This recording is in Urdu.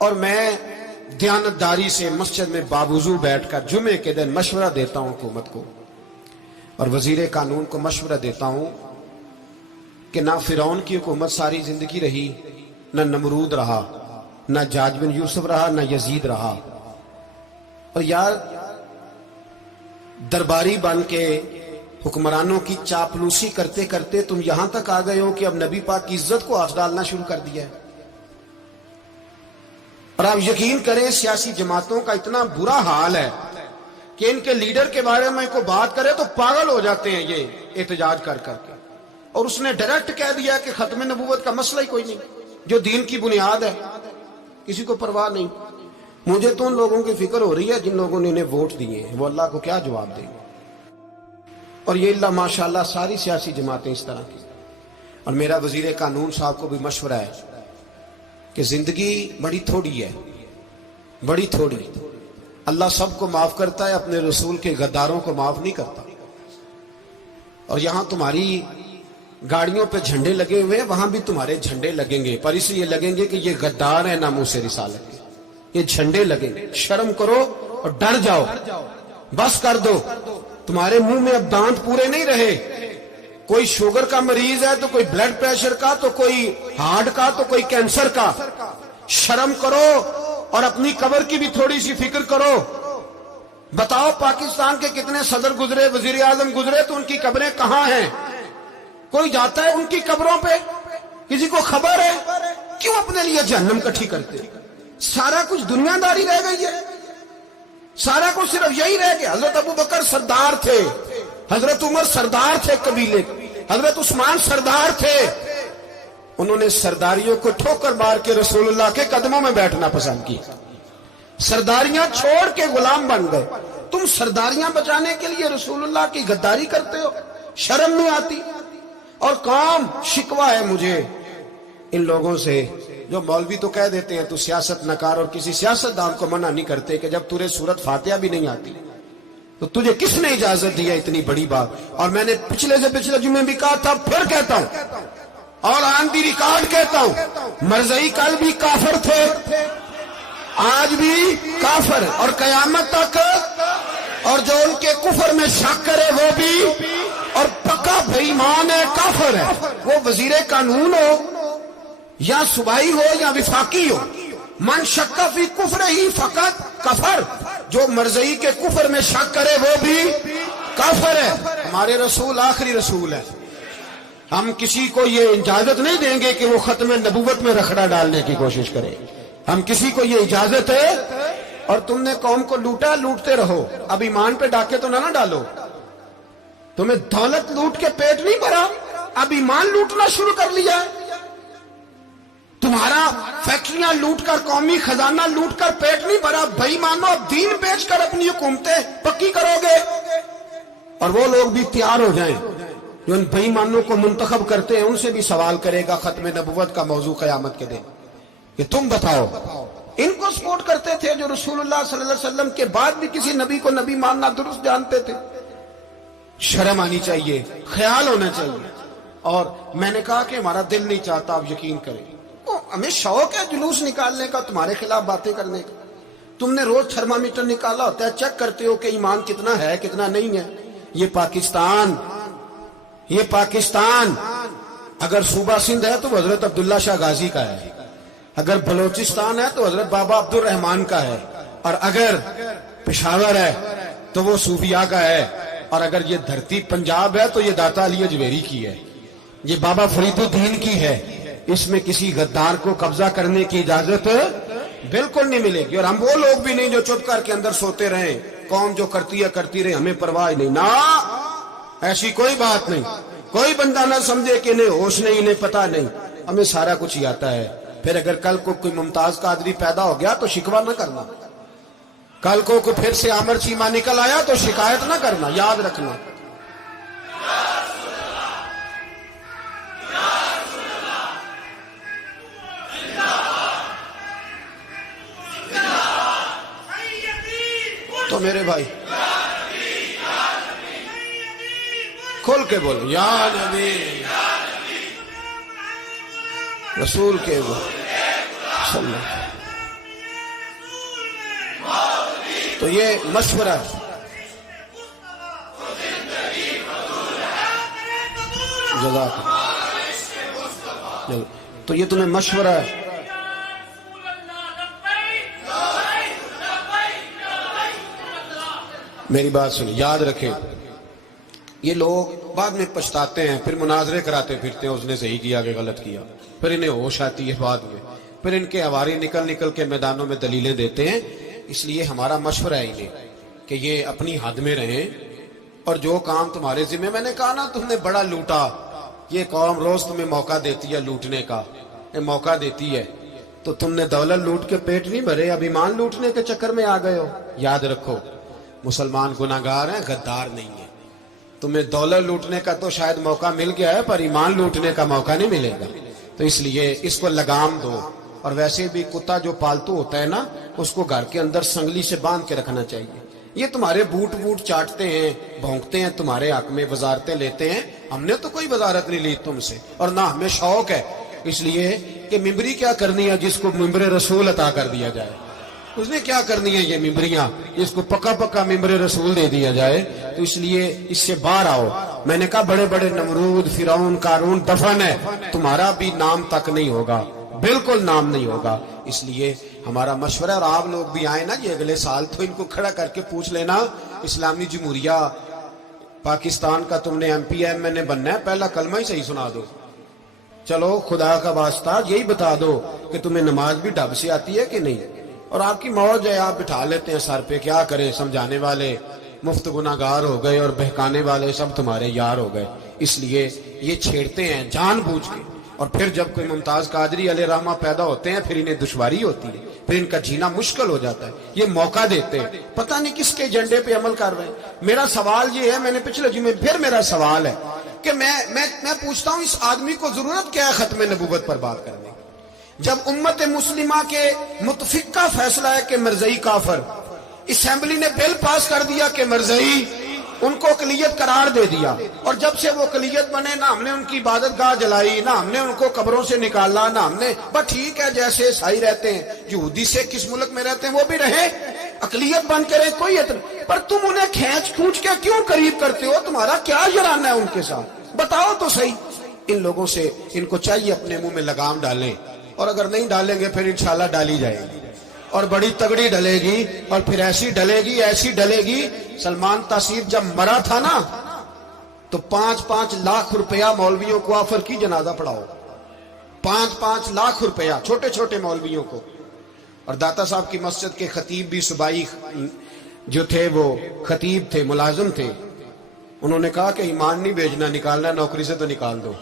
اور میں دیانتداری سے مسجد میں باوضو بیٹھ کر جمعے کے دن مشورہ دیتا ہوں حکومت کو اور وزیر قانون کو مشورہ دیتا ہوں کہ نہ فرعون کی حکومت ساری زندگی رہی، نہ نمرود رہا، نہ جاج بن یوسف رہا، نہ یزید رہا، اور یار درباری بن کے حکمرانوں کی چاپلوسی کرتے کرتے تم یہاں تک آ گئے ہو کہ اب نبی پاک کی عزت کو آگ ڈالنا شروع کر دیا ہے۔ اور آپ یقین کریں سیاسی جماعتوں کا اتنا برا حال ہے کہ ان کے لیڈر کے بارے میں کوئی بات کرے تو پاگل ہو جاتے ہیں یہ احتجاج کر کر کے، اور اس نے ڈائریکٹ کہہ دیا کہ ختم نبوت کا مسئلہ ہی کوئی نہیں، جو دین کی بنیاد ہے، کسی کو پرواہ نہیں۔ مجھے تو ان لوگوں کی فکر ہو رہی ہے جن لوگوں نے انہیں ووٹ دیے ہیں، وہ اللہ کو کیا جواب دیں گے۔ اور یہ اللہ ماشاءاللہ ساری سیاسی جماعتیں اس طرح کی۔ اور میرا وزیر قانون صاحب کو بھی مشورہ ہے کہ زندگی بڑی تھوڑی ہے، بڑی تھوڑی، اللہ سب کو معاف کرتا ہے، اپنے رسول کے غداروں کو معاف نہیں کرتا۔ اور یہاں تمہاری گاڑیوں پہ جھنڈے لگے ہوئے ہیں، وہاں بھی تمہارے جھنڈے لگیں گے، پر اس لیے لگیں گے کہ یہ غدار ہیں ناموس رسالت کے، یہ جھنڈے لگیں گے۔ شرم کرو اور ڈر جاؤ، بس کر دو، تمہارے منہ میں اب دانت پورے نہیں رہے۔ کوئی شوگر کا مریض ہے تو کوئی بلڈ پریشر کا، تو کوئی ہارٹ کا، تو کوئی کینسر کا۔ شرم کرو اور اپنی قبر کی بھی تھوڑی سی فکر کرو۔ بتاؤ پاکستان کے کتنے صدر گزرے، وزیر اعظم گزرے، تو ان کی قبریں کہاں ہیں؟ کوئی جاتا ہے ان کی قبروں پہ؟ کسی کو خبر ہے؟ کیوں اپنے لیے جہنم کٹھی کرتے؟ سارا کچھ دنیا داری رہ گئی ہے، سارا کچھ صرف یہی رہ گیا۔ حضرت ابو بکر سردار تھے، حضرت عمر سردار تھے قبیلے، حضرت عثمان سردار تھے، انہوں نے سرداریوں کو ٹھوکر مار کے رسول اللہ کے قدموں میں بیٹھنا پسند کی، سرداریاں چھوڑ کے غلام بن گئے۔ تم سرداریاں بچانے کے لیے رسول اللہ کی غداری کرتے ہو، شرم نہیں آتی؟ اور کام شکوہ ہے مجھے ان لوگوں سے جو مولوی تو کہہ دیتے ہیں تو سیاست نکار، اور کسی سیاستدان کو منع نہیں کرتے کہ جب تجھے سورت فاتحہ بھی نہیں آتی تو تجھے کس نے اجازت دی ہے اتنی بڑی بات؟ اور میں نے پچھلے سے پچھلے جمعے بھی کہا تھا، پھر کہتا ہوں اور آن دی ریکارڈ کہتا ہوں، مرزائی کل بھی کافر تھے، آج بھی کافر، اور قیامت تک، اور جو ان کے کفر میں شک کرے وہ بھی، اور پکا بے ایمان ہے، کافر ہے۔ وہ وزیر قانون ہو یا صوبائی ہو یا وفاقی ہو، من شک فی کفر ہی فقط کفر، جو مرزائی کے کفر میں شک کرے وہ بھی کافر ہے۔ ہمارے رسول آخری رسول ہے، ہم کسی کو یہ اجازت نہیں دیں گے کہ وہ ختم نبوت میں رکھڑا ڈالنے کی کوشش کرے، ہم کسی کو یہ اجازت ہے۔ اور تم نے قوم کو لوٹا، لوٹتے رہو، اب ایمان پہ ڈاکے تو نہ ڈالو۔ تمہیں دولت لوٹ کے پیٹ نہیں بھرا، اب ایمان لوٹنا شروع کر لیا ہے۔ تمہارا فیکٹریاں لوٹ کر، قومی خزانہ لوٹ کر پیٹ نہیں بھرا، بھائی مانو اب دین بیچ کر اپنی حکومتیں پکی کرو گے۔ اور وہ لوگ بھی تیار ہو جائیں جو ان بھائی مانوں کو منتخب کرتے ہیں، ان سے بھی سوال کرے گا ختم نبوت کا موضوع قیامت کے دن کہ تم بتاؤ، ان کو سپورٹ کرتے تھے جو رسول اللہ صلی اللہ علیہ وسلم کے بعد بھی کسی نبی کو نبی ماننا درست جانتے تھے۔ شرم آنی چاہیے، خیال ہونا چاہیے۔ اور میں نے کہا کہ ہمارا دل نہیں چاہتا، آپ یقین کریں، ہمیں شوق ہے جلوس نکالنے کا، تمہارے خلاف باتیں کرنے کا۔ تم نے روز تھرمامیٹر نکالا ہوتا ہے، چیک کرتے ہو کہ ایمان کتنا ہے کتنا نہیں ہے۔ یہ پاکستان اگر صوبہ سندھ ہے تو حضرت عبداللہ شاہ غازی کا ہے، اگر بلوچستان ہے تو حضرت بابا عبد الرحمان کا ہے، اور اگر پشاور ہے تو وہ صوفیاء کا ہے، اور اگر یہ دھرتی پنجاب ہے تو یہ داتا علی اجویری کی ہے، یہ بابا فرید الدین کی ہے۔ اس میں کسی غدار کو قبضہ کرنے کی اجازت بالکل نہیں ملے گی۔ اور ہم وہ لوگ بھی نہیں جو چپ کر کے اندر سوتے رہیں، قوم جو کرتی ہے کرتی رہے، ہمیں پرواہ نہیں، نہ ایسی کوئی بات نہیں۔ کوئی بندہ نہ سمجھے کہ انہیں ہوش نہیں، انہیں پتہ نہیں، ہمیں سارا کچھ ہی آتا ہے۔ پھر اگر کل کو کوئی ممتاز قادری پیدا ہو گیا تو شکوہ نہ کرنا، کل کو کوئی پھر سے عامر چیمہ نکل آیا تو شکایت نہ کرنا، یاد رکھنا۔ تو میرے بھائی کھول کے بولو، یا نبی رسول کے بولو صلی اللہ علیہ وسلم۔ تو یہ مشورہ ہے. جزاک اللہ. تو یہ تمہیں مشورہ ہے. میری بات سنیں، یاد رکھیں، یہ لوگ بعد میں پچھتاتے ہیں، پھر مناظرے کراتے پھرتے ہیں اس نے صحیح کیا کہ غلط کیا، پھر انہیں ہوش آتی ہے بعد میں، پھر ان کے ہواری نکل نکل کے میدانوں میں دلیلیں دیتے ہیں. اس لیے ہمارا مشورہ ہے انہیں کہ یہ اپنی حد میں رہیں، اور جو کام تمہارے ذمہ، میں نے کہا نا تم نے بڑا لوٹا، یہ قوم روز تمہیں موقع دیتی ہے لوٹنے کا، یہ موقع دیتی ہے، تو تم نے دولت لوٹ کے پیٹ نہیں بھرے، اب ایمان لوٹنے کے چکر میں آ گئے ہو. یاد رکھو مسلمان گناہگار ہیں، غدار نہیں ہیں. تمہیں دولت لوٹنے کا تو شاید موقع مل گیا ہے، پر ایمان لوٹنے کا موقع نہیں ملے گا. تو اس لیے اس کو لگام دو. اور ویسے بھی کتا جو پالتو ہوتا ہے نا، اس کو گھر کے اندر سنگلی سے باندھ کے رکھنا چاہیے. یہ تمہارے بوٹ چاٹتے ہیں، بھونکتے ہیں، تمہارے حق میں وزارتیں لیتے ہیں. ہم نے تو کوئی وزارت نہیں لی تم سے، اور نہ ہمیں شوق ہے. اس لیے کہ ممبری کیا کرنی ہے جس کو ممبر رسول عطا کر دیا جائے؟ اس نے کیا کرنی ہے یہ ممبریاں جس کو پکا ممبر رسول دے دیا جائے؟ تو اس لیے اس سے باہر آؤ. میں نے کہا بڑے بڑے نمرود، فرعون، قارون دفن ہے، تمہارا بھی نام تک نہیں ہوگا، بالکل نام نہیں ہوگا. اس لیے ہمارا مشورہ، اور آپ لوگ بھی آئے نا یہ اگلے سال، تو ان کو کھڑا کر کے پوچھ لینا اسلامی جمہوریہ پاکستان کا تم نے MPMN بننا ہے، پہلا کلمہ ہی صحیح سنا دو. چلو خدا کا واسطہ یہی بتا دو کہ تمہیں نماز بھی ڈھب سے آتی ہے کہ نہیں. اور آپ کی موج ہے، آپ بٹھا لیتے ہیں سر پہ، کیا کرے، سمجھانے والے مفت گناہگار ہو گئے اور بہکانے والے سب تمہارے یار ہو گئے. اس لیے یہ چھیڑتے ہیں جان بوجھ کے. اور پھر جب کوئی ممتاز قادری علیہ رحمہ پیدا ہوتے ہیں، پھر انہیں دشواری ہوتی ہے، پھر ان کا جینا مشکل ہو جاتا ہے. یہ موقع دیتے ہیں، پتہ نہیں کس کے ایجنڈے پہ عمل کر رہے ہیں. میرا سوال یہ ہے، میں نے پچھلے جمعے پھر میرا سوال ہے کہ میں پوچھتا ہوں اس آدمی کو ضرورت کیا ہے ختم نبوت پر بات کرنے؟ جب امت مسلمہ کے متفق کا فیصلہ ہے کہ مرزائی کافر، اسمبلی نے بل پاس کر دیا کہ مرزائی، ان کو اقلیت قرار دے دیا، اور جب سے وہ اقلیت بنے نہ ہم نے ان کی عبادت گاہ جلائی، نہ ہم نے ان کو قبروں سے نکالا، نہ ہم نے، بس ٹھیک ہے جیسے عیسائی رہتے ہیں، یہودی سے کس ملک میں رہتے ہیں وہ بھی رہے، اقلیت بن کے رہے، کوئی اعتراض. پر تم انہیں کھینچ کھونچ کے کیوں قریب کرتے ہو؟ تمہارا کیا جرانہ ہے ان کے ساتھ؟ بتاؤ تو صحیح. ان لوگوں سے ان کو چاہیے اپنے منہ میں لگام ڈالیں، اور اگر نہیں ڈالیں گے پھر انشاءاللہ ڈالی جائے گی، اور بڑی تگڑی ڈلے گی، اور پھر ایسی ڈلے گی. سلمان تاثیر جب مرا تھا نا تو 5-5 لاکھ روپیہ مولویوں کو آفر کی جنازہ پڑھاؤ. 5-5 لاکھ روپیہ چھوٹے چھوٹے مولویوں کو. اور داتا صاحب کی مسجد کے خطیب بھی صوبائی جو تھے، وہ خطیب تھے، ملازم تھے، انہوں نے کہا کہ ایمان نہیں بھیجنا، نکالنا نوکری سے تو نکال دو.